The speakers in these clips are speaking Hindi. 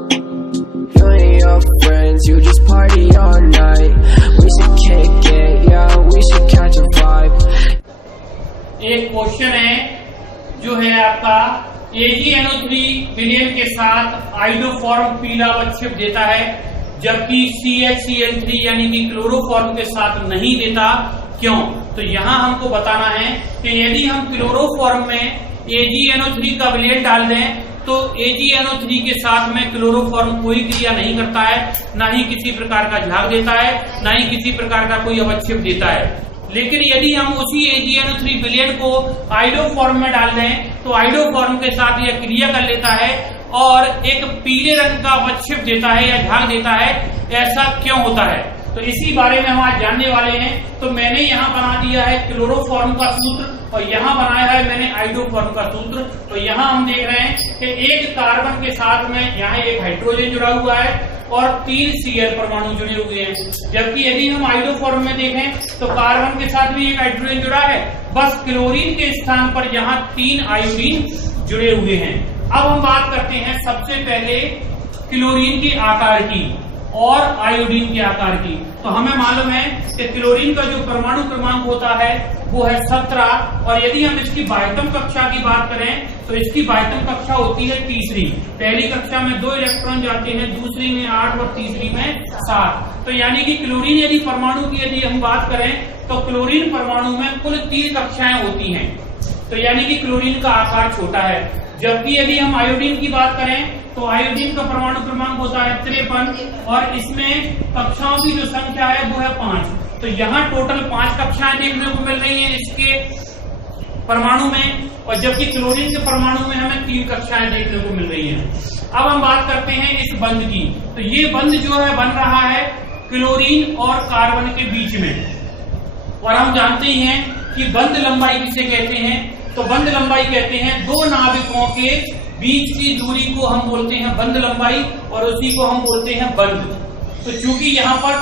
You and your friends, you just party all night. We should kick it, yeah, we should catch a vibe. एक क्वेश्चन है जो है आपका AgNO3 विलयन के साथ आइडोफॉर्म पीला अवक्षेप देता है, जबकि CHCl3 यानी कि क्लोरोफॉर्म के साथ नहीं देता। क्यों? तो यहाँ हमको बताना है कि यदि हम क्लोरोफॉर्म में AgNO3 का विलयन डाल दें तो AgNO3 के साथ में क्लोरोफॉर्म कोई क्रिया नहीं करता है, ना ही किसी प्रकार का झाग देता है, ना ही किसी प्रकार का कोई अवक्षेप देता है। लेकिन यदि हम उसी AgNO3 विलयन को आइडोफॉर्म में डाल दें तो आइडोफॉर्म के साथ यह क्रिया कर लेता है और एक पीले रंग का अवक्षेप देता है या झाग देता है। ऐसा क्यों होता है, तो इसी बारे में हम आज जानने वाले हैं। तो मैंने यहाँ बना दिया है क्लोरोफॉर्म का सूत्र और यहाँ बनाया है मैंने आइडोफॉर्म का सूत्र। तो यहाँ हम देख रहे हैं कि एक कार्बन के साथ में यहाँ एक हाइड्रोजन जुड़ा हुआ है और 3 Cl परमाणु जुड़े हुए हैं, जबकि यदि हम आइडोफॉर्म में देखें तो कार्बन के साथ भी एक हाइड्रोजन जुड़ा है, बस क्लोरीन के स्थान पर यहाँ 3 आयोडीन जुड़े हुए हैं। अब हम बात करते हैं सबसे पहले क्लोरीन के आकार की और आयोडीन के आकार की। तो हमें मालूम है कि क्लोरीन का जो परमाणु क्रमांक होता है वो है 17 और यदि हम इसकी बाह्यतम कक्षा की बात करें तो इसकी बाह्यतम कक्षा होती है तीसरी। पहली कक्षा में 2 इलेक्ट्रॉन जाते हैं, दूसरी में 8 और तीसरी में 7। तो यानी कि क्लोरीन यदि परमाणु की यदि हम बात करें तो क्लोरीन परमाणु में कुल 3 कक्षाएं होती हैं। तो यानी कि क्लोरीन का आकार छोटा है। जबकि यदि हम आयोडीन की बात करें तो आयोडीन का परमाणु क्रमांक होता है 53 और इसमें कक्षाओं की जो संख्या है वो है 5। तो यहाँ टोटल 5 कक्षाएं देखने को मिल रही हैं इसके परमाणु में, और जबकि क्लोरीन के परमाणु में हमें 3 कक्षाएं देखने को मिल रही हैं। अब हम बात करते हैं इस बंध की। तो ये बंध जो है बन रहा है क्लोरीन और कार्बन के बीच में, और हम जानते ही हैं कि बंध लंबाई किसे कहते हैं। तो बंध लंबाई कहते हैं 2 नाविकों के बीच की दूरी को हम बोलते हैं बंध लंबाई और उसी को हम बोलते हैं बंध। तो चूंकि यहाँ पर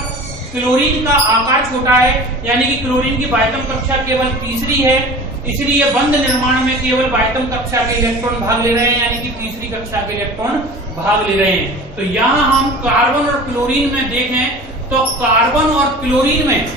क्लोरीन का आकार छोटा है यानी कि क्लोरीन की बाह्यतम कक्षा केवल तीसरी है, इसलिए बंध निर्माण में केवल बाह्यतम कक्षा के इलेक्ट्रॉन भाग ले रहे हैं, यानी कि तीसरी कक्षा के इलेक्ट्रॉन भाग ले रहे हैं। तो यहाँ हम कार्बन और क्लोरीन में देखें तो कार्बन और क्लोरीन में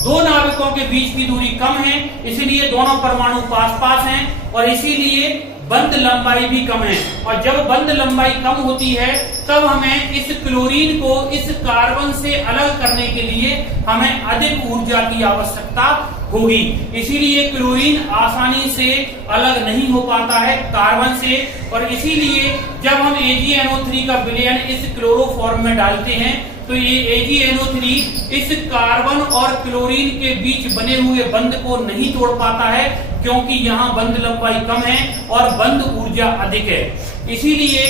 2 नाविकों के बीच की दूरी कम है, इसलिए दोनों परमाणु पास पास हैं और इसीलिए बंध लंबाई भी कम है। और जब बंध लंबाई कम होती है तब हमें इस क्लोरीन को इस कार्बन से अलग करने के लिए हमें अधिक ऊर्जा की आवश्यकता होगी, इसीलिए क्लोरीन आसानी से अलग नहीं हो पाता है कार्बन से। और इसीलिए जब हम AgNO3 का विलयन इस क्लोरोफॉर्म में डालते हैं तो ये AgNO3 इस कार्बन और क्लोरीन के बीच बने हुए बंध को नहीं तोड़ पाता है, क्योंकि यहाँ बंध लंबाई कम है और बंध ऊर्जा अधिक है। इसीलिए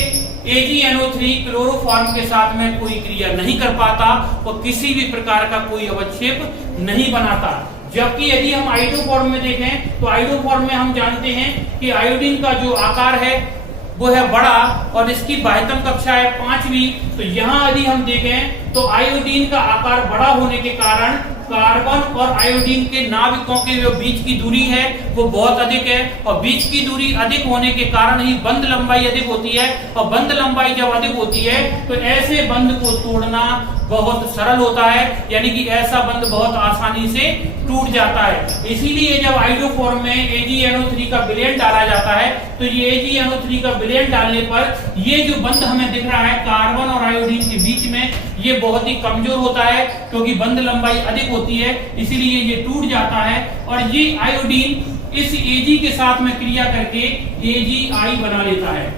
AgNO3 क्लोरोफॉर्म के साथ में कोई क्रिया नहीं कर पाता और किसी भी प्रकार का कोई अवक्षेप नहीं बनाता। जबकि यदि हम आइडोफॉर्म में देखें तो आइडोफॉर्म में हम जानते हैं कि आयोडीन का जो आकार है वो है बड़ा और इसकी बाह्यतम कक्षा है 5वीं। तो यहाँ यदि हम देखें तो आयोडीन का आकार बड़ा होने के कारण कार्बन और आयोडीन के नाविकों के जो बीच की दूरी है वो बहुत अधिक है, और बीच की दूरी अधिक होने के कारण ही बंध लंबाई अधिक होती है। और बंध लंबाई जब अधिक होती है तो ऐसे बंध को तोड़ना बहुत सरल होता है, यानी कि ऐसा बंध बहुत आसानी से टूट जाता है। इसीलिए जब आइडोफॉर्म में AgNO3 का विलयन डाला जाता है तो ये AgNO3 का विलयन डालने पर ये जो बंध हमें दिख रहा है कार्बन और आयोडीन के बीच में, ये बहुत ही कमजोर होता है क्योंकि बंध लंबाई अधिक होती है, इसीलिए ये टूट जाता है। और ये आयोडीन इस Ag के साथ में क्रिया करके AgI बना लेता है,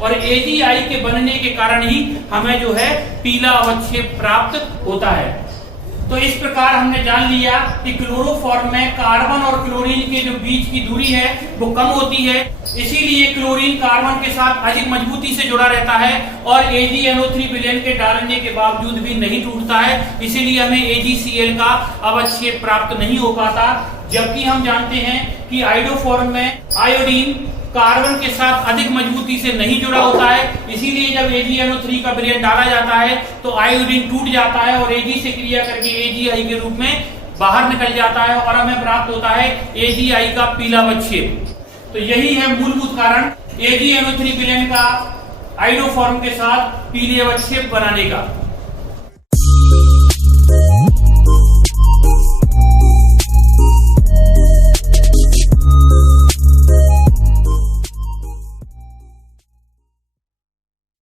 और AgI के बनने के कारण ही हमें जो है पीला अवक्षेप प्राप्त होता है। तो इस प्रकार हमने जान लिया कि क्लोरोफॉर्म में कार्बन और क्लोरीन के जो बीच की दूरी है वो कम होती है, इसीलिए क्लोरीन कार्बन के साथ अधिक मजबूती से जुड़ा रहता है और AgNO3 विलयन के डालने के बावजूद भी नहीं टूटता है, इसीलिए हमें AgCl का अवक्षेप प्राप्त नहीं हो पाता। जबकि हम जानते हैं कि आइडोफॉर्म में आयोडीन कार्बन के साथ अधिक मजबूती से नहीं जुड़ा होता है, इसीलिए जब AgNO3 का विलयन डाला जाता है तो आयोडीन टूट जाता है और Ag से क्रिया करके AgI के रूप में बाहर निकल जाता है और हमें प्राप्त होता है AgI का पीला अवक्षेप। तो यही है मूलभूत कारण AgNO3 विलयन का आइडोफॉर्म के साथ पीले अवक्षेप बनाने का।